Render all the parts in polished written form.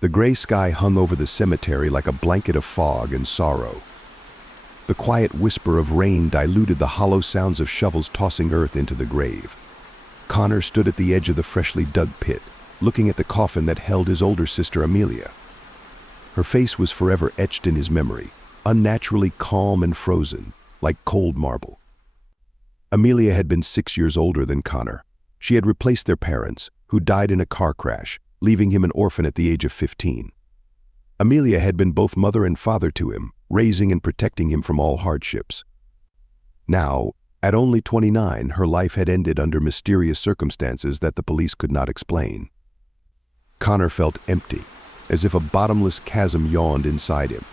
The gray sky hung over the cemetery like a blanket of fog and sorrow. The quiet whisper of rain diluted the hollow sounds of shovels tossing earth into the grave. Connor stood at the edge of the freshly dug pit, looking at the coffin that held his older sister Amelia. Her face was forever etched in his memory, unnaturally calm and frozen, like cold marble. Amelia had been 6 years older than Connor. She had replaced their parents, who died in a car crash, leaving him an orphan at the age of 15. Amelia had been both mother and father to him, raising and protecting him from all hardships. Now, at only 29, her life had ended under mysterious circumstances that the police could not explain. Connor felt empty, as if a bottomless chasm yawned inside him.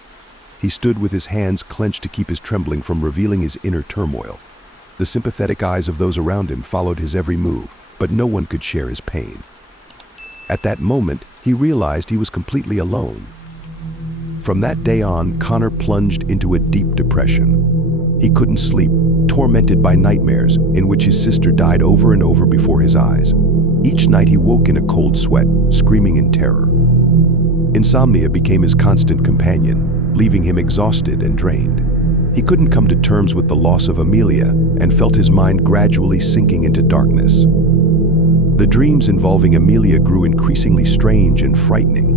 He stood with his hands clenched to keep his trembling from revealing his inner turmoil. The sympathetic eyes of those around him followed his every move, but no one could share his pain. At that moment, he realized he was completely alone. From that day on, Connor plunged into a deep depression. He couldn't sleep, tormented by nightmares in which his sister died over and over before his eyes. Each night he woke in a cold sweat, screaming in terror. Insomnia became his constant companion, leaving him exhausted and drained. He couldn't come to terms with the loss of Amelia and felt his mind gradually sinking into darkness. The dreams involving Amelia grew increasingly strange and frightening.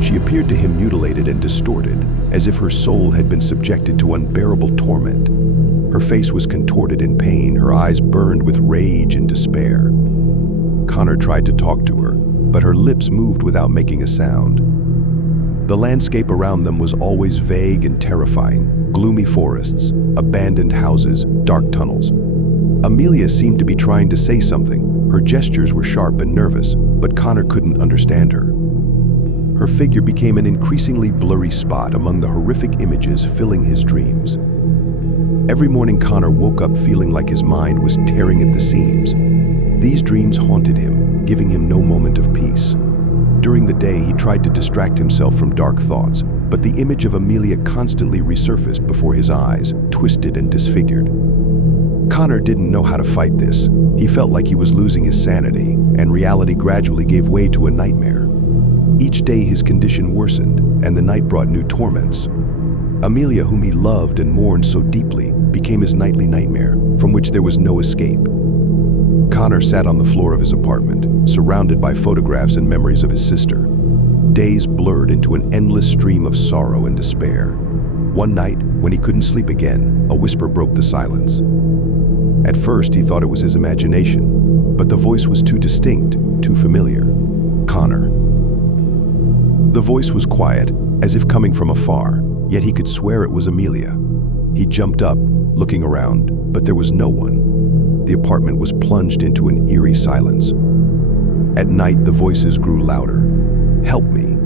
She appeared to him mutilated and distorted, as if her soul had been subjected to unbearable torment. Her face was contorted in pain, her eyes burned with rage and despair. Connor tried to talk to her, but her lips moved without making a sound. The landscape around them was always vague and terrifying: gloomy forests, abandoned houses, dark tunnels. Amelia seemed to be trying to say something. Her gestures were sharp and nervous, but Connor couldn't understand her. Her figure became an increasingly blurry spot among the horrific images filling his dreams. Every morning Connor woke up feeling like his mind was tearing at the seams. These dreams haunted him, giving him no moment of peace. During the day, he tried to distract himself from dark thoughts, but the image of Amelia constantly resurfaced before his eyes, twisted and disfigured. Connor didn't know how to fight this. He felt like he was losing his sanity, and reality gradually gave way to a nightmare. Each day his condition worsened, and the night brought new torments. Amelia, whom he loved and mourned so deeply, became his nightly nightmare, from which there was no escape. Connor sat on the floor of his apartment, surrounded by photographs and memories of his sister. Days blurred into an endless stream of sorrow and despair. One night, when he couldn't sleep again, a whisper broke the silence. At first, he thought it was his imagination, but the voice was too distinct, too familiar. Connor. The voice was quiet, as if coming from afar, yet he could swear it was Amelia. He jumped up, looking around, but there was no one. The apartment was plunged into an eerie silence. At night, the voices grew louder. "Help me,"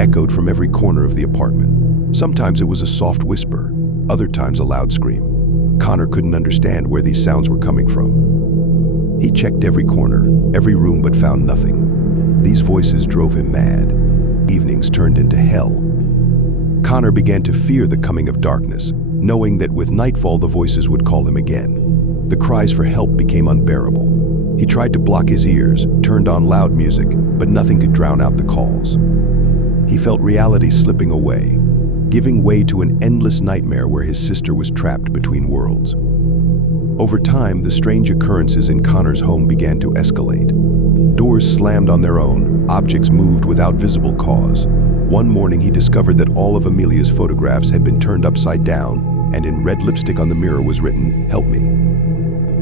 echoed from every corner of the apartment. Sometimes it was a soft whisper, other times a loud scream. Connor couldn't understand where these sounds were coming from. He checked every corner, every room, but found nothing. These voices drove him mad. Evenings turned into hell. Connor began to fear the coming of darkness, knowing that with nightfall the voices would call him again. The cries for help became unbearable. He tried to block his ears, turned on loud music, but nothing could drown out the calls. He felt reality slipping away, giving way to an endless nightmare where his sister was trapped between worlds. Over time, the strange occurrences in Connor's home began to escalate. Doors slammed on their own, objects moved without visible cause. One morning he discovered that all of Amelia's photographs had been turned upside down, and in red lipstick on the mirror was written, "Help me."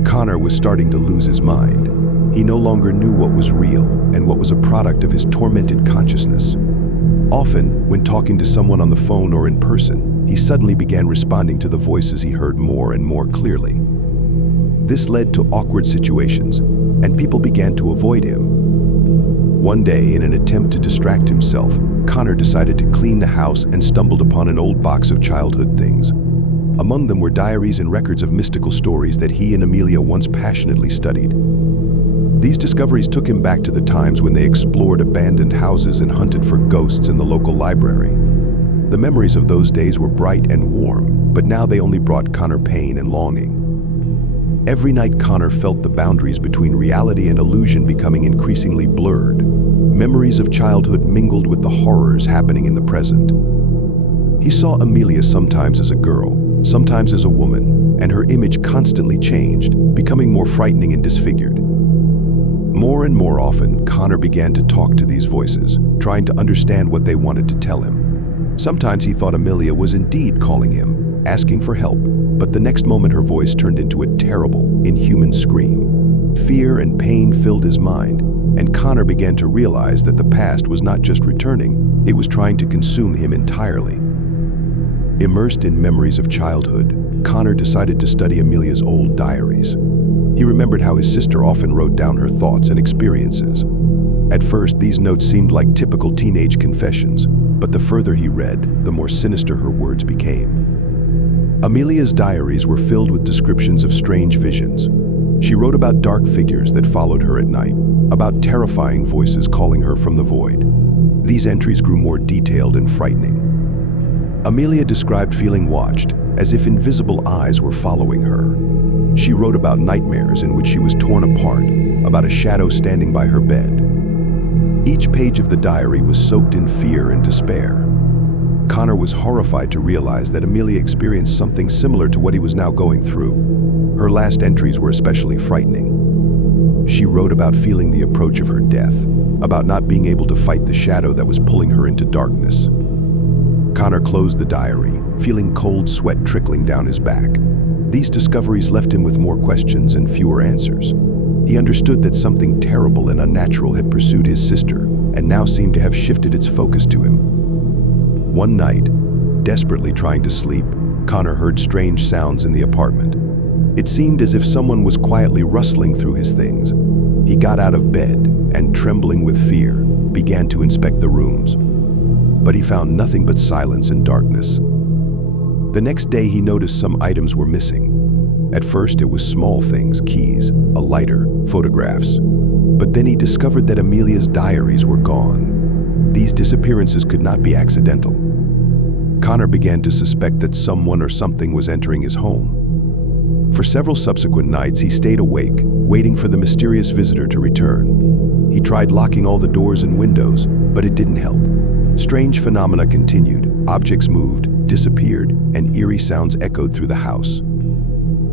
Connor was starting to lose his mind. He no longer knew what was real and what was a product of his tormented consciousness. Often, when talking to someone on the phone or in person, he suddenly began responding to the voices he heard more and more clearly. This led to awkward situations, and people began to avoid him. One day, in an attempt to distract himself, Connor decided to clean the house and stumbled upon an old box of childhood things. Among them were diaries and records of mystical stories that he and Amelia once passionately studied. These discoveries took him back to the times when they explored abandoned houses and hunted for ghosts in the local library. The memories of those days were bright and warm, but now they only brought Connor pain and longing. Every night Connor felt the boundaries between reality and illusion becoming increasingly blurred. Memories of childhood mingled with the horrors happening in the present. He saw Amelia sometimes as a girl, sometimes as a woman, and her image constantly changed, becoming more frightening and disfigured. More and more often, Connor began to talk to these voices, trying to understand what they wanted to tell him. Sometimes he thought Amelia was indeed calling him, asking for help, but the next moment her voice turned into a terrible, inhuman scream. Fear and pain filled his mind, and Connor began to realize that the past was not just returning, it was trying to consume him entirely. Immersed in memories of childhood, Connor decided to study Amelia's old diaries. He remembered how his sister often wrote down her thoughts and experiences. At first, these notes seemed like typical teenage confessions, but the further he read, the more sinister her words became. Amelia's diaries were filled with descriptions of strange visions. She wrote about dark figures that followed her at night, about terrifying voices calling her from the void. These entries grew more detailed and frightening. Amelia described feeling watched, as if invisible eyes were following her. She wrote about nightmares in which she was torn apart, about a shadow standing by her bed. Each page of the diary was soaked in fear and despair. Connor was horrified to realize that Amelia experienced something similar to what he was now going through. Her last entries were especially frightening. She wrote about feeling the approach of her death, about not being able to fight the shadow that was pulling her into darkness. Connor closed the diary, feeling cold sweat trickling down his back. These discoveries left him with more questions and fewer answers. He understood that something terrible and unnatural had pursued his sister, and now seemed to have shifted its focus to him. One night, desperately trying to sleep, Connor heard strange sounds in the apartment. It seemed as if someone was quietly rustling through his things. He got out of bed and, trembling with fear, began to inspect the rooms. But he found nothing but silence and darkness. The next day he noticed some items were missing. At first it was small things, keys, a lighter, photographs. But then he discovered that Amelia's diaries were gone. These disappearances could not be accidental. Connor began to suspect that someone or something was entering his home. For several subsequent nights he stayed awake, waiting for the mysterious visitor to return. He tried locking all the doors and windows, but it didn't help. Strange phenomena continued. Objects moved, disappeared, and eerie sounds echoed through the house.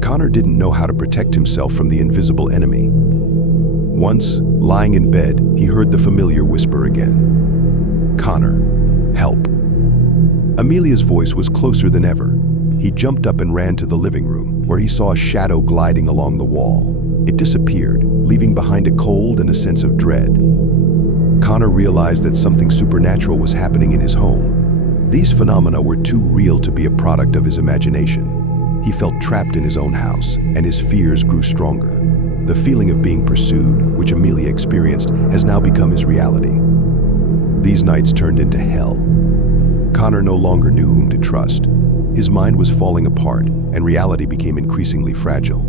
Connor didn't know how to protect himself from the invisible enemy. Once, lying in bed, he heard the familiar whisper again. "Connor, help." Amelia's voice was closer than ever. He jumped up and ran to the living room, where he saw a shadow gliding along the wall. It disappeared, leaving behind a cold and a sense of dread. Connor realized that something supernatural was happening in his home. These phenomena were too real to be a product of his imagination. He felt trapped in his own house, and his fears grew stronger. The feeling of being pursued, which Amelia experienced, has now become his reality. These nights turned into hell. Connor no longer knew whom to trust. His mind was falling apart, and reality became increasingly fragile.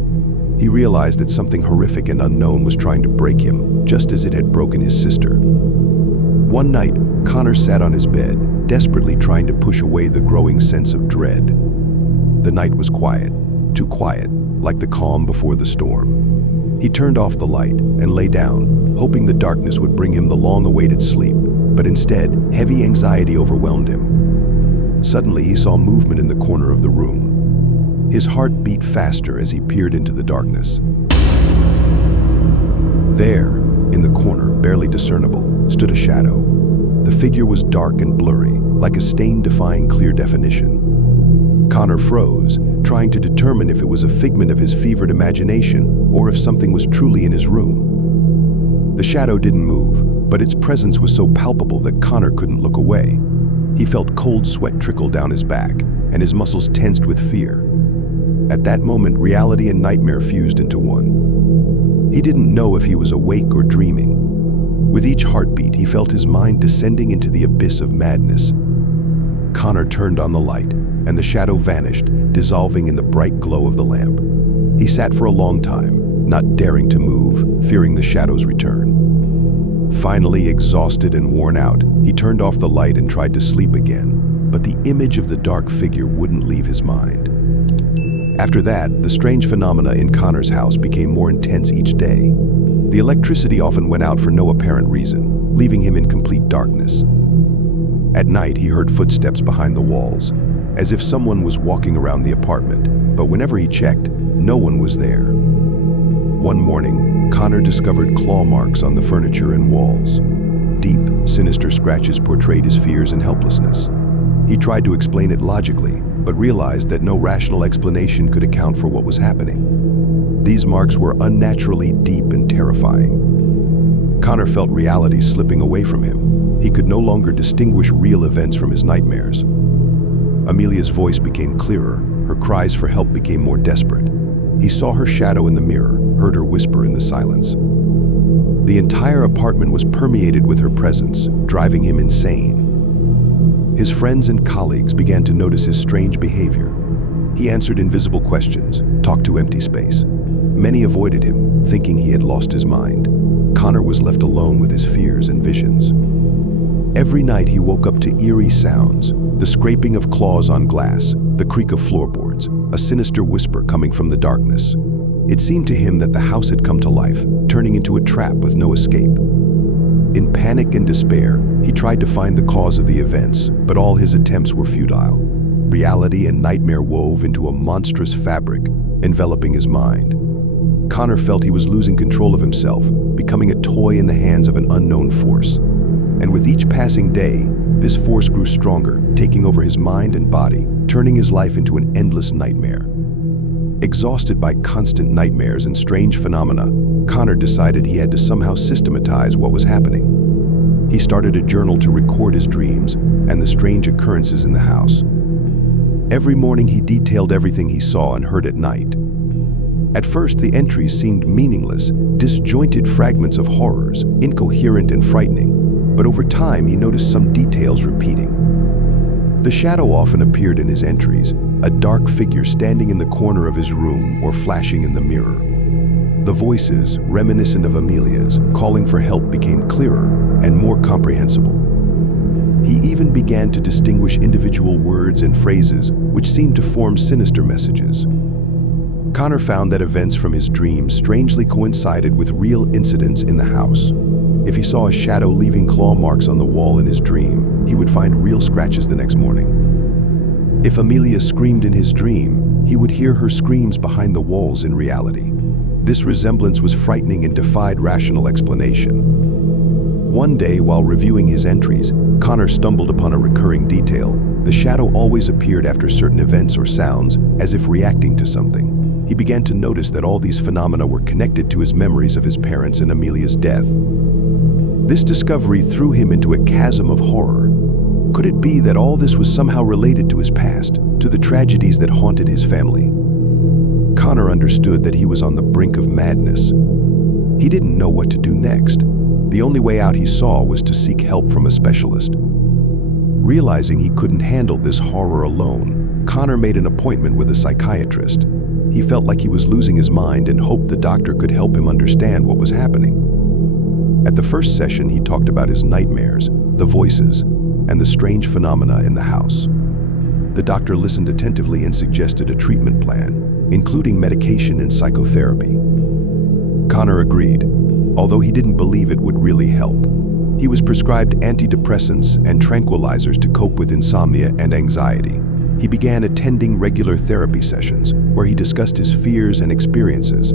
He realized that something horrific and unknown was trying to break him, just as it had broken his sister. One night, Connor sat on his bed, desperately trying to push away the growing sense of dread. The night was quiet, too quiet, like the calm before the storm. He turned off the light and lay down, hoping the darkness would bring him the long-awaited sleep, but instead, heavy anxiety overwhelmed him. Suddenly, he saw movement in the corner of the room. His heart beat faster as he peered into the darkness. There, in the corner, barely discernible, stood a shadow. The figure was dark and blurry, like a stain defying clear definition. Connor froze, trying to determine if it was a figment of his fevered imagination or if something was truly in his room. The shadow didn't move, but its presence was so palpable that Connor couldn't look away. He felt cold sweat trickle down his back, and his muscles tensed with fear. At that moment, reality and nightmare fused into one. He didn't know if he was awake or dreaming. With each heartbeat, he felt his mind descending into the abyss of madness. Connor turned on the light, and the shadow vanished, dissolving in the bright glow of the lamp. He sat for a long time, not daring to move, fearing the shadow's return. Finally, exhausted and worn out, he turned off the light and tried to sleep again, but the image of the dark figure wouldn't leave his mind. After that, the strange phenomena in Connor's house became more intense each day. The electricity often went out for no apparent reason. leaving him in complete darkness. At night, he heard footsteps behind the walls, as if someone was walking around the apartment, but whenever he checked, no one was there. One morning, Connor discovered claw marks on the furniture and walls. Deep, sinister scratches portrayed his fears and helplessness. He tried to explain it logically, but realized that no rational explanation could account for what was happening. These marks were unnaturally deep and terrifying. Connor felt reality slipping away from him. He could no longer distinguish real events from his nightmares. Amelia's voice became clearer. Her cries for help became more desperate. He saw her shadow in the mirror, heard her whisper in the silence. The entire apartment was permeated with her presence, driving him insane. His friends and colleagues began to notice his strange behavior. He answered invisible questions, talked to empty space. Many avoided him, thinking he had lost his mind. Connor was left alone with his fears and visions. Every night he woke up to eerie sounds, the scraping of claws on glass, the creak of floorboards, a sinister whisper coming from the darkness. It seemed to him that the house had come to life, turning into a trap with no escape. In panic and despair, he tried to find the cause of the events, but all his attempts were futile. Reality and nightmare wove into a monstrous fabric, enveloping his mind. Connor felt he was losing control of himself, becoming a toy in the hands of an unknown force. And with each passing day, this force grew stronger, taking over his mind and body, turning his life into an endless nightmare. Exhausted by constant nightmares and strange phenomena, Connor decided he had to somehow systematize what was happening. He started a journal to record his dreams and the strange occurrences in the house. Every morning he detailed everything he saw and heard at night. At first, the entries seemed meaningless, disjointed fragments of horrors, incoherent and frightening. But over time, he noticed some details repeating. The shadow often appeared in his entries, a dark figure standing in the corner of his room or flashing in the mirror. The voices, reminiscent of Amelia's, calling for help became clearer and more comprehensible. He even began to distinguish individual words and phrases which seemed to form sinister messages. Connor found that events from his dreams strangely coincided with real incidents in the house. If he saw a shadow leaving claw marks on the wall in his dream, he would find real scratches the next morning. If Amelia screamed in his dream, he would hear her screams behind the walls in reality. This resemblance was frightening and defied rational explanation. One day, while reviewing his entries, Connor stumbled upon a recurring detail. The shadow always appeared after certain events or sounds, as if reacting to something. He began to notice that all these phenomena were connected to his memories of his parents and Amelia's death. This discovery threw him into a chasm of horror. Could it be that all this was somehow related to his past, to the tragedies that haunted his family? Connor understood that he was on the brink of madness. He didn't know what to do next. The only way out he saw was to seek help from a specialist. Realizing he couldn't handle this horror alone, Connor made an appointment with a psychiatrist. He felt like he was losing his mind and hoped the doctor could help him understand what was happening. At the first session, he talked about his nightmares, the voices, and the strange phenomena in the house. The doctor listened attentively and suggested a treatment plan, including medication and psychotherapy. Connor agreed, although he didn't believe it would really help. He was prescribed antidepressants and tranquilizers to cope with insomnia and anxiety. He began attending regular therapy sessions, where he discussed his fears and experiences.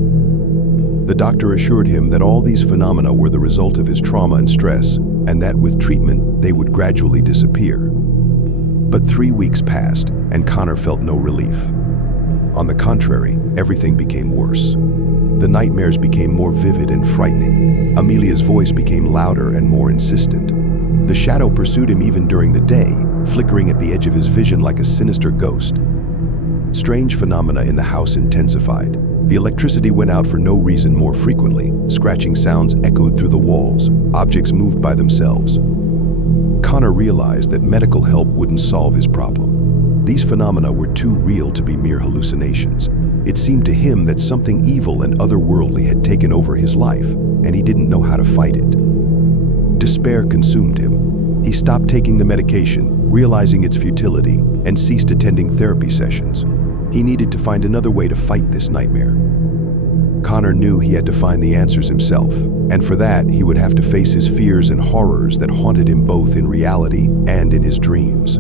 The doctor assured him that all these phenomena were the result of his trauma and stress, and that with treatment, they would gradually disappear. But 3 weeks passed, and Connor felt no relief. On the contrary, everything became worse. The nightmares became more vivid and frightening. Amelia's voice became louder and more insistent. The shadow pursued him even during the day, flickering at the edge of his vision like a sinister ghost. Strange phenomena in the house intensified. The electricity went out for no reason more frequently. Scratching sounds echoed through the walls. Objects moved by themselves. Connor realized that medical help wouldn't solve his problem. These phenomena were too real to be mere hallucinations. It seemed to him that something evil and otherworldly had taken over his life, and he didn't know how to fight it. Despair consumed him. He stopped taking the medication, realizing its futility, and ceased attending therapy sessions. He needed to find another way to fight this nightmare. Connor Connor knew he had to find the answers himself, and for that, he would have to face his fears and horrors that haunted him both in reality and in his dreams.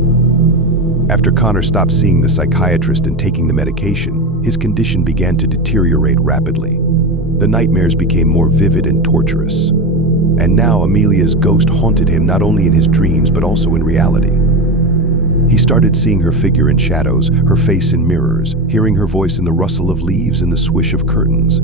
After Connor stopped seeing the psychiatrist and taking the medication, his condition began to deteriorate rapidly. The nightmares became more vivid and torturous. And now Amelia's ghost haunted him not only in his dreams but also in reality. He started seeing her figure in shadows, her face in mirrors, hearing her voice in the rustle of leaves and the swish of curtains.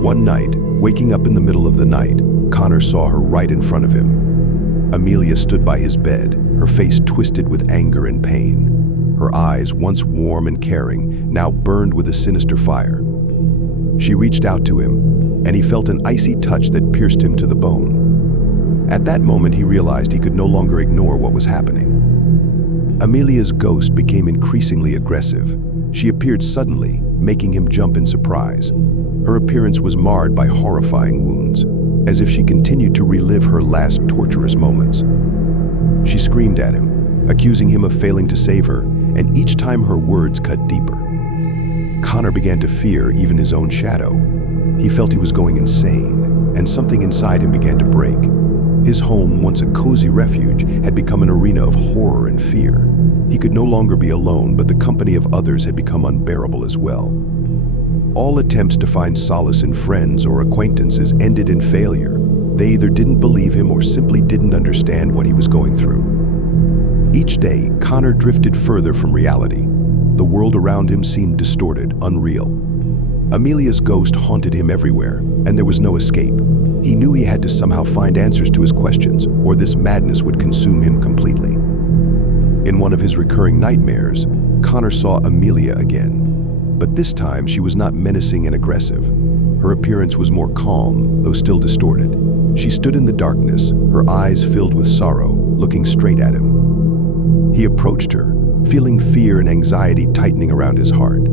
One night, waking up in the middle of the night, Connor saw her right in front of him. Amelia stood by his bed, her face twisted with anger and pain. Her eyes, once warm and caring, now burned with a sinister fire. She reached out to him, and he felt an icy touch that pierced him to the bone. At that moment, he realized he could no longer ignore what was happening. Amelia's ghost became increasingly aggressive. She appeared suddenly, making him jump in surprise. Her appearance was marred by horrifying wounds, as if she continued to relive her last torturous moments. She screamed at him, accusing him of failing to save her, and each time her words cut deeper. Connor began to fear even his own shadow. He felt he was going insane, and something inside him began to break. His home, once a cozy refuge, had become an arena of horror and fear. He could no longer be alone, but the company of others had become unbearable as well. All attempts to find solace in friends or acquaintances ended in failure. They either didn't believe him or simply didn't understand what he was going through. Each day, Connor drifted further from reality. The world around him seemed distorted, unreal. Amelia's ghost haunted him everywhere, and there was no escape. He knew he had to somehow find answers to his questions, or this madness would consume him completely. In one of his recurring nightmares, Connor saw Amelia again. But this time, she was not menacing and aggressive. Her appearance was more calm, though still distorted. She stood in the darkness, her eyes filled with sorrow, looking straight at him. He approached her, feeling fear and anxiety tightening around his heart.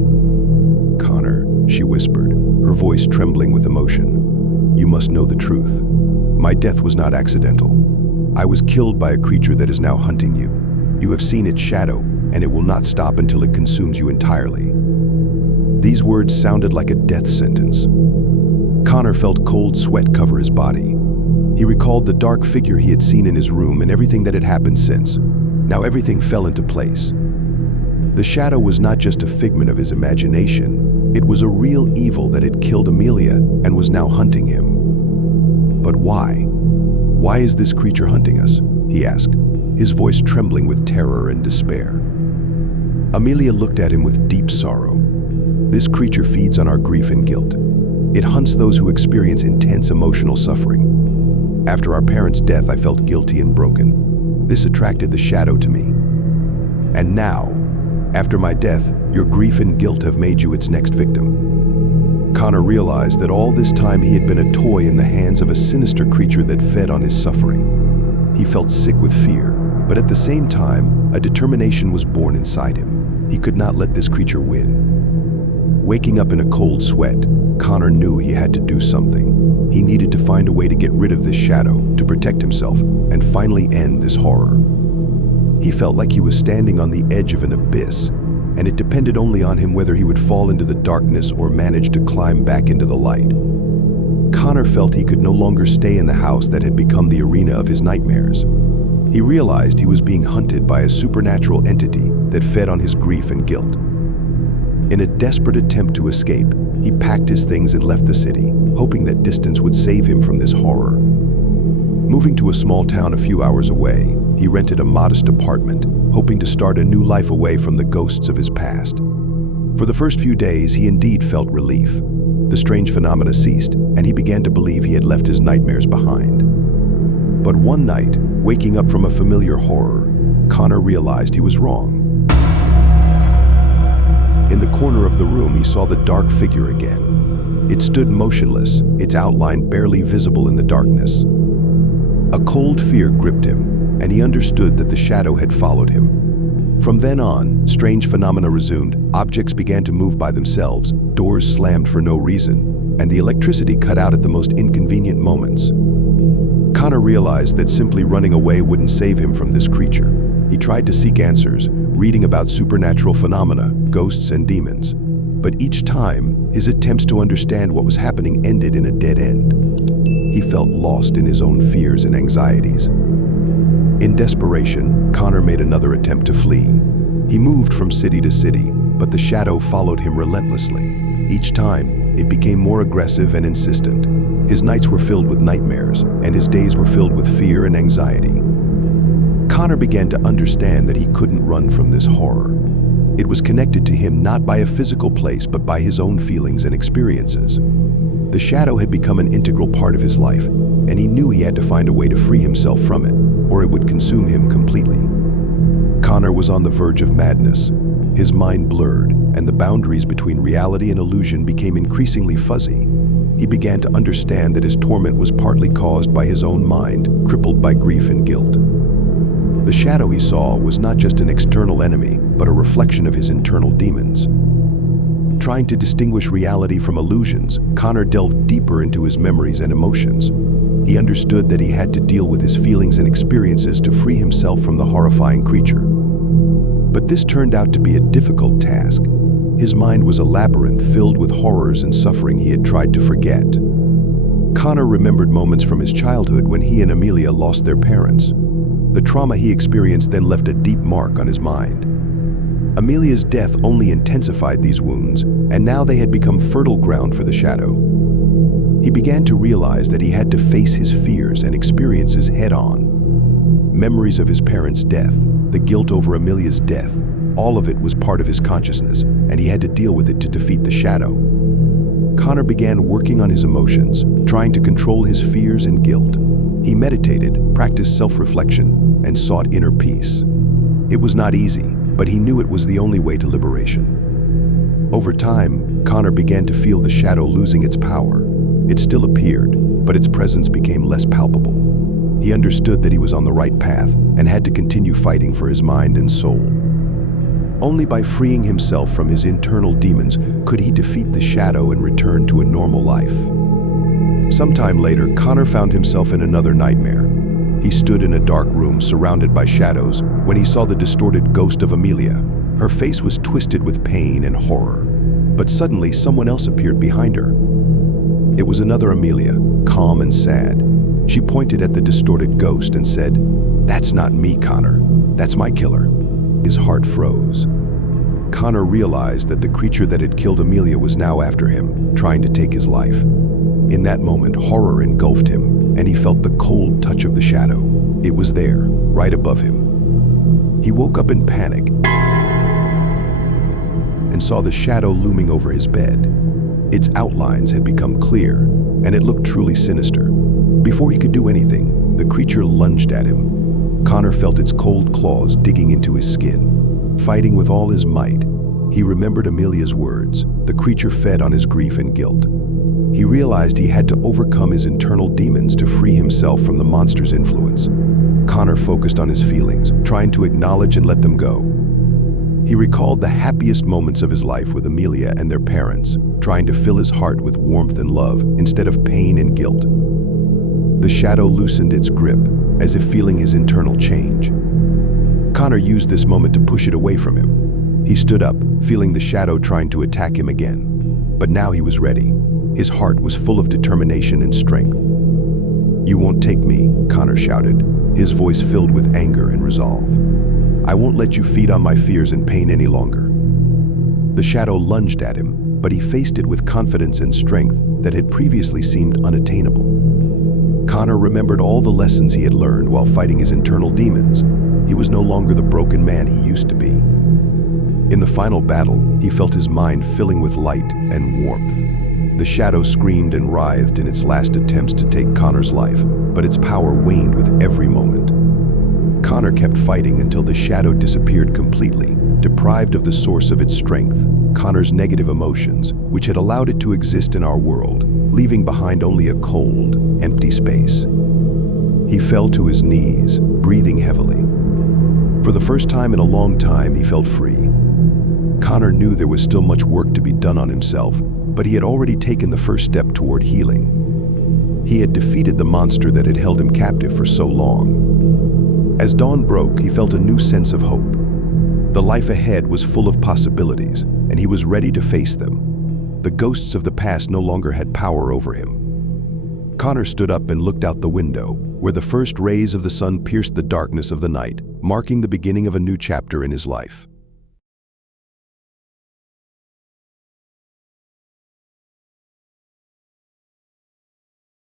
"Connor," she whispered, her voice trembling with emotion. "You must know the truth. My death was not accidental. I was killed by a creature that is now hunting you. You have seen its shadow, and it will not stop until it consumes you entirely." These words sounded like a death sentence. Connor felt cold sweat cover his body. He recalled the dark figure he had seen in his room and everything that had happened since. Now everything fell into place. The shadow was not just a figment of his imagination. It was a real evil that had killed Amelia and was now hunting him. But why? Why is this creature hunting us? He asked, his voice trembling with terror and despair. Amelia looked at him with deep sorrow. "This creature feeds on our grief and guilt. It hunts those who experience intense emotional suffering. After our parents' death, I felt guilty and broken. This attracted the shadow to me. And now, after my death, your grief and guilt have made you its next victim." Connor realized that all this time he had been a toy in the hands of a sinister creature that fed on his suffering. He felt sick with fear, but at the same time, a determination was born inside him. He could not let this creature win. Waking up in a cold sweat, Connor knew he had to do something. He needed to find a way to get rid of this shadow, to protect himself, and finally end this horror. He felt like he was standing on the edge of an abyss, and it depended only on him whether he would fall into the darkness or manage to climb back into the light. Connor felt he could no longer stay in the house that had become the arena of his nightmares. He realized he was being hunted by a supernatural entity that fed on his grief and guilt. In a desperate attempt to escape, he packed his things and left the city, hoping that distance would save him from this horror. Moving to a small town a few hours away, he rented a modest apartment, hoping to start a new life away from the ghosts of his past. For the first few days, he indeed felt relief. The strange phenomena ceased, and he began to believe he had left his nightmares behind. But one night, waking up from a familiar horror, Connor realized he was wrong. In the corner of the room, he saw the dark figure again. It stood motionless, its outline barely visible in the darkness. A cold fear gripped him, and he understood that the shadow had followed him. From then on, strange phenomena resumed. Objects began to move by themselves, doors slammed for no reason, and the electricity cut out at the most inconvenient moments. Connor realized that simply running away wouldn't save him from this creature. He tried to seek answers, reading about supernatural phenomena, ghosts and demons. But each time, his attempts to understand what was happening ended in a dead end. He felt lost in his own fears and anxieties. In desperation, Connor made another attempt to flee. He moved from city to city, but the shadow followed him relentlessly. Each time, it became more aggressive and insistent. His nights were filled with nightmares, and his days were filled with fear and anxiety. Connor began to understand that he couldn't run from this horror. It was connected to him not by a physical place, but by his own feelings and experiences. The shadow had become an integral part of his life, and he knew he had to find a way to free himself from it, or it would consume him completely. Connor was on the verge of madness. His mind blurred, and the boundaries between reality and illusion became increasingly fuzzy. He began to understand that his torment was partly caused by his own mind, crippled by grief and guilt. The shadow he saw was not just an external enemy, but a reflection of his internal demons. Trying to distinguish reality from illusions, Connor delved deeper into his memories and emotions. He understood that he had to deal with his feelings and experiences to free himself from the horrifying creature. But this turned out to be a difficult task. His mind was a labyrinth filled with horrors and suffering he had tried to forget. Connor remembered moments from his childhood when he and Amelia lost their parents. The trauma he experienced then left a deep mark on his mind. Amelia's death only intensified these wounds, and now they had become fertile ground for the shadow. He began to realize that he had to face his fears and experiences head-on. Memories of his parents' death, the guilt over Amelia's death, all of it was part of his consciousness, and he had to deal with it to defeat the shadow. Connor began working on his emotions, trying to control his fears and guilt. He meditated, practiced self-reflection, and sought inner peace. It was not easy, but he knew it was the only way to liberation. Over time, Connor began to feel the shadow losing its power. It still appeared, but its presence became less palpable. He understood that he was on the right path and had to continue fighting for his mind and soul. Only by freeing himself from his internal demons could he defeat the shadow and return to a normal life. Sometime later, Connor found himself in another nightmare. He stood in a dark room surrounded by shadows when he saw the distorted ghost of Amelia. Her face was twisted with pain and horror, but suddenly someone else appeared behind her. It was another Amelia, calm and sad. She pointed at the distorted ghost and said, "That's not me, Connor. That's my killer." His heart froze. Connor realized that the creature that had killed Amelia was now after him, trying to take his life. In that moment, horror engulfed him, and he felt the cold touch of the shadow. It was there, right above him. He woke up in panic and saw the shadow looming over his bed. Its outlines had become clear, and it looked truly sinister. Before he could do anything, the creature lunged at him. Connor felt its cold claws digging into his skin. Fighting with all his might, he remembered Amelia's words. The creature fed on his grief and guilt. He realized he had to overcome his internal demons to free himself from the monster's influence. Connor focused on his feelings, trying to acknowledge and let them go. He recalled the happiest moments of his life with Amelia and their parents, trying to fill his heart with warmth and love instead of pain and guilt. The shadow loosened its grip, as if feeling his internal change. Connor used this moment to push it away from him. He stood up, feeling the shadow trying to attack him again. But now he was ready. His heart was full of determination and strength. "You won't take me," Connor shouted, his voice filled with anger and resolve. "I won't let you feed on my fears and pain any longer." The shadow lunged at him, but he faced it with confidence and strength that had previously seemed unattainable. Connor remembered all the lessons he had learned while fighting his internal demons. He was no longer the broken man he used to be. In the final battle, he felt his mind filling with light and warmth. The shadow screamed and writhed in its last attempts to take Connor's life, but its power waned with every moment. Connor kept fighting until the shadow disappeared completely, deprived of the source of its strength, Connor's negative emotions, which had allowed it to exist in our world, leaving behind only a cold, empty space. He fell to his knees, breathing heavily. For the first time in a long time, he felt free. Connor knew there was still much work to be done on himself, but he had already taken the first step toward healing. He had defeated the monster that had held him captive for so long. As dawn broke, he felt a new sense of hope. The life ahead was full of possibilities, and he was ready to face them. The ghosts of the past no longer had power over him. Connor stood up and looked out the window, where the first rays of the sun pierced the darkness of the night, marking the beginning of a new chapter in his life.